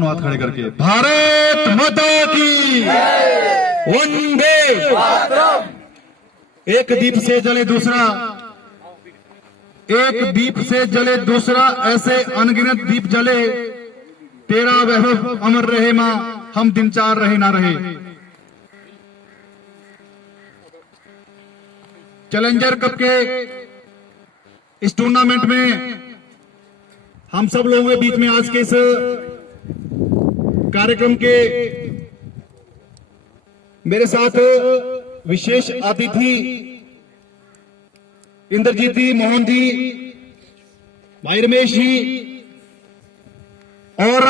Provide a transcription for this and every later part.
दोनों हाथ खड़े करके भारत माता की वंदे। एक दीप से जले दूसरा, एक दीप से जले दूसरा, ऐसे अनगिनत दीप जले, तेरा वैभव अमर रहे मां, हम दिन चार रहे ना रहे। चैलेंजर कप के इस टूर्नामेंट में हम सब लोगों के बीच में आज के इस कार्यक्रम के मेरे साथ विशेष अतिथि इंद्रजीत जी, मोहन जी, भाई रमेश जी और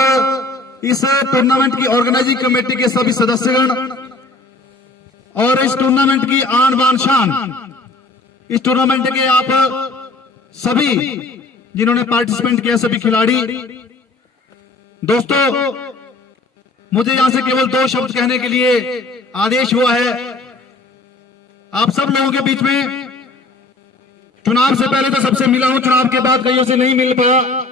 इस टूर्नामेंट की ऑर्गेनाइजिंग कमेटी के सभी सदस्यगण और इस टूर्नामेंट की आन बान शान, इस टूर्नामेंट के आप सभी जिन्होंने पार्टिसिपेंट किया, सभी खिलाड़ी। दोस्तों, मुझे यहां से केवल दो शब्द कहने के लिए आदेश हुआ है। आप सब लोगों के बीच में चुनाव से पहले तो सबसे मिला हूं, चुनाव के बाद कईयों से नहीं मिल पाया।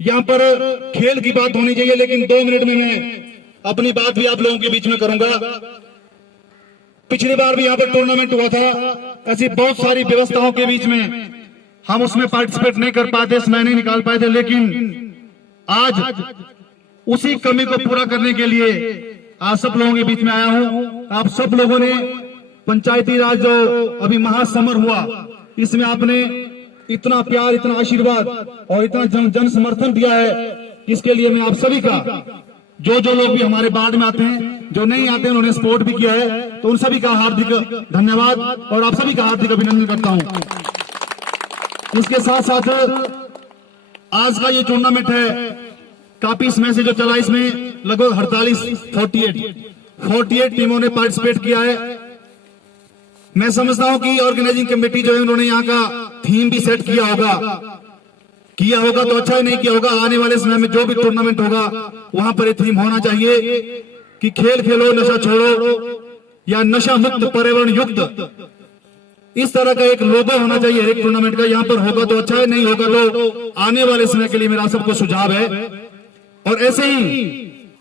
यहां पर खेल की बात होनी चाहिए, लेकिन 2 मिनट में मैं अपनी बात भी आप लोगों के बीच में करूंगा। पिछली बार भी यहां पर टूर्नामेंट हुआ था, ऐसी बहुत सारी व्यवस्थाओं के बीच में हम उसमें पार्टिसिपेट नहीं कर पाते, समय नहीं निकाल पाए थे, लेकिन आज उसी कमी को पूरा करने के लिए आप सब लोगों के बीच में आया हूं। आप सब लोगों ने पंचायती राज जो अभी महासमर हुआ, इसमें आपने इतना प्यार, इतना आशीर्वाद और इतना जन समर्थन दिया है, इसके लिए मैं आप सभी का, जो लोग भी हमारे बाद में आते हैं, जो नहीं आते हैं, उन्होंने सपोर्ट भी किया है, तो उन सभी का हार्दिक धन्यवाद और आप सभी का हार्दिक अभिनंदन करता हूं। इसके साथ साथ आज का ये टूर्नामेंट है, काफी समय से जो चला, इसमें लगभग 48 टीमों ने पार्टिसिपेट किया है। मैं समझता हूं कि ऑर्गेनाइजिंग कमेटी जो है, उन्होंने यहाँ का थीम भी सेट किया होगा तो अच्छा ही नहीं किया होगा। आने वाले समय में जो भी टूर्नामेंट होगा, वहां पर ये थीम होना चाहिए कि खेल खेलो नशा छोड़ो, या नशा मुक्त पर्यावरण युक्त, इस तरह का एक लोगो होना चाहिए हर एक टूर्नामेंट का। यहाँ पर होगा तो अच्छा है, नहीं होगा तो आने वाले समय के लिए मेरा सबको सुझाव है। और ऐसे ही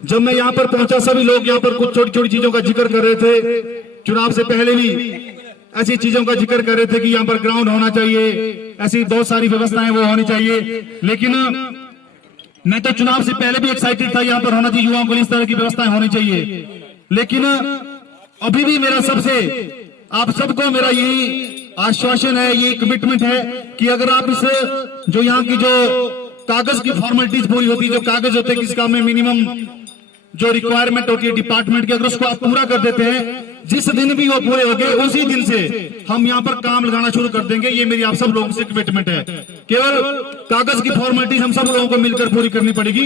जब मैं यहाँ पर पहुंचा, सभी लोग यहाँ पर कुछ छोटी छोटी चीजों का जिक्र कर रहे थे। चुनाव से पहले भी ऐसी चीजों का जिक्र कर रहे थे कि यहाँ पर ग्राउंड होना चाहिए, ऐसी बहुत सारी व्यवस्थाएं वो होनी चाहिए। लेकिन मैं तो चुनाव से पहले भी एक्साइटेड था, यहाँ पर होना चाहिए, युवाओं को इस तरह की व्यवस्थाएं होनी चाहिए। लेकिन अभी भी मेरा सबसे, आप सबको मेरा यही आश्वासन है, यही कमिटमेंट है कि अगर आप इस जो यहाँ की जो कागज की फॉर्मेलिटीज पूरी होती है, जो कागज होते हैं किस काम में मिनिमम जो रिक्वायरमेंट होती है डिपार्टमेंट की, अगर उसको आप पूरा कर देते हैं, जिस दिन भी वो पूरे हो गए, उसी दिन से हम यहाँ पर काम लगाना शुरू कर देंगे। ये मेरी आप सब लोगों से कमिटमेंट है। केवल कागज की फॉर्मेलिटीज हम सब लोगों को मिलकर पूरी करनी पड़ेगी,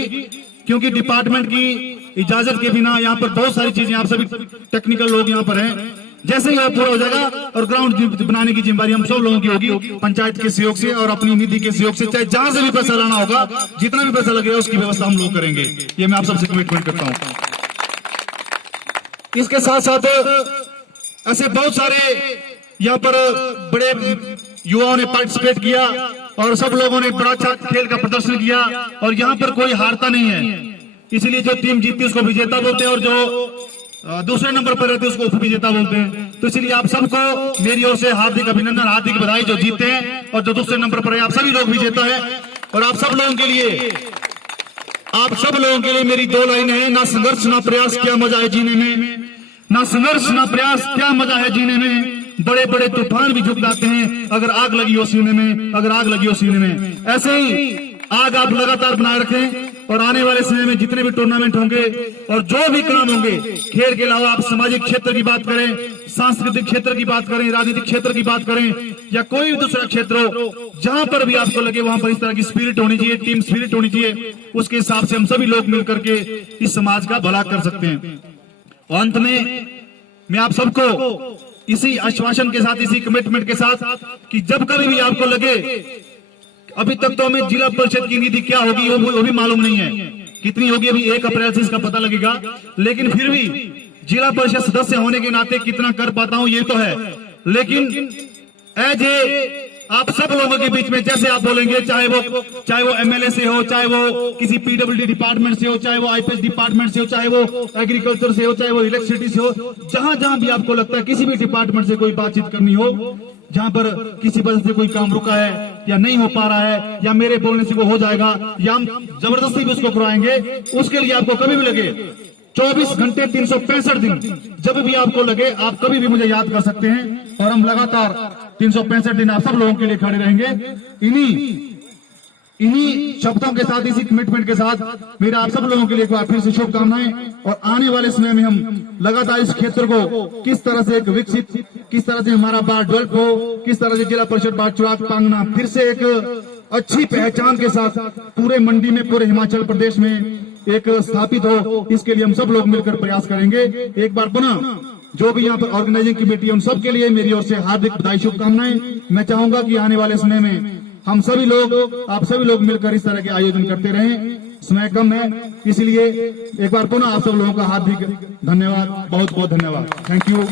क्योंकि डिपार्टमेंट की इजाजत के बिना यहाँ पर बहुत सारी चीजें, आप सभी टेक्निकल लोग यहाँ पर हैं, जैसे ही वो पूरा हो जाएगा और ग्राउंड बनाने की जिम्मेदारी हम सब लोगों की होगी, पंचायत के सहयोग से और अपनी निधि के सहयोग से, चाहे जहां से भी पैसा लाना होगा, जितना भी पैसा लगेगा उसकी व्यवस्था हम लोग करेंगे। ये मैं आप सबसे कमिटमेंट करता हूं। इसके साथ साथ ऐसे बहुत सारे यहाँ पर बड़े युवाओं ने पार्टिसिपेट किया और सब लोगों ने बड़ा अच्छा खेल का प्रदर्शन किया, और यहाँ पर कोई हारता नहीं है। इसलिए जो टीम जीतती है उसको विजेता बोलते हैं, और जो दूसरे नंबर पर रहते हैं उसको उपविजेता बोलते हैं। तो इसलिए आप सबको मेरी ओर से हार्दिक अभिनंदन, हार्दिक बधाई, जो जीते हैं और जो दूसरे नंबर पर है, आप सभी लोग विजेता है। और आप सब लोगों के लिए मेरी 2 लाइन है, ना संघर्ष ना प्रयास क्या मजा है जीने में, ना संघर्ष ना प्रयास क्या मजा है जीने में, बड़े बड़े तूफान भी झुक जाते हैं अगर आग लगी हो सीने में, अगर आग लगी हो सीने में। ऐसे ही आग आप लगातार बनाए रखें, और आने वाले समय में जितने भी टूर्नामेंट होंगे और जो भी काम होंगे, खेल के अलावा आप सामाजिक क्षेत्र की बात करें, सांस्कृतिक क्षेत्र की बात करें, राजनीतिक क्षेत्र की बात करें, या कोई भी दूसरा क्षेत्र हो, जहां पर भी आपको लगे वहां पर इस तरह की स्पिरिट होनी चाहिए, टीम स्पिरिट होनी चाहिए। उसके हिसाब से हम सभी लोग मिलकर के इस समाज का भला कर सकते हैं। और अंत में मैं आप सबको इसी आश्वासन के साथ, इसी कमिटमेंट के साथ, कि जब कभी भी आपको लगे, अभी तक तो हमें जिला परिषद की निधि क्या होगी वो भी मालूम नहीं है, कितनी होगी अभी 1 अप्रैल से इसका पता लगेगा, लेकिन फिर भी जिला परिषद सदस्य होने के नाते कितना कर पाता हूं ये तो है। लेकिन एज ए आप सब लोगों के बीच में जैसे आप बोलेंगे, चाहे वो एमएलए से हो, चाहे वो किसी पीडब्ल्यूडी डिपार्टमेंट से हो, चाहे वो आईपीएस डिपार्टमेंट से हो, चाहे वो एग्रीकल्चर से हो, चाहे वो इलेक्ट्रिसिटी से हो, जहां जहां भी आपको लगता है किसी भी डिपार्टमेंट से कोई बातचीत करनी हो, जहां पर किसी वजह से कोई काम रुका है या नहीं हो पा रहा है या मेरे बोलने से वो हो जाएगा या हम जबरदस्ती भी उसको करवाएंगे, उसके लिए आपको कभी भी लगे 24 घंटे 365 दिन जब भी आपको लगे आप कभी भी मुझे याद कर सकते हैं और हम लगातार 365 दिन आप सब लोगों के लिए खड़े रहेंगे। इन्हीं शब्दों के साथ, इसी कमिटमेंट के साथ मेरा आप सब लोगों के लिए एक बार फिर से शुभकामनाएं। और आने वाले समय में हम लगातार इस क्षेत्र को किस तरह से एक विकसित, किस तरह से हमारा बार डेवलप हो, किस तरह से जिला परिषद बार चुराग पांगना फिर से एक अच्छी पहचान के साथ पूरे मंडी में, पूरे हिमाचल प्रदेश में एक स्थापित हो, इसके लिए हम सब लोग मिलकर प्रयास करेंगे। एक बार पुनः जो भी यहाँ पर ऑर्गेनाइजिंग कमेटी है उन सब के लिए मेरी ओर से हार्दिक बधाई, शुभकामनाएं। मैं चाहूंगा कि आने वाले समय में हम सभी लोग, आप सभी लोग मिलकर इस तरह के आयोजन करते रहें। समय कम है, इसलिए एक बार पुनः आप सब लोगों का हार्दिक धन्यवाद, बहुत बहुत धन्यवाद। Thank you.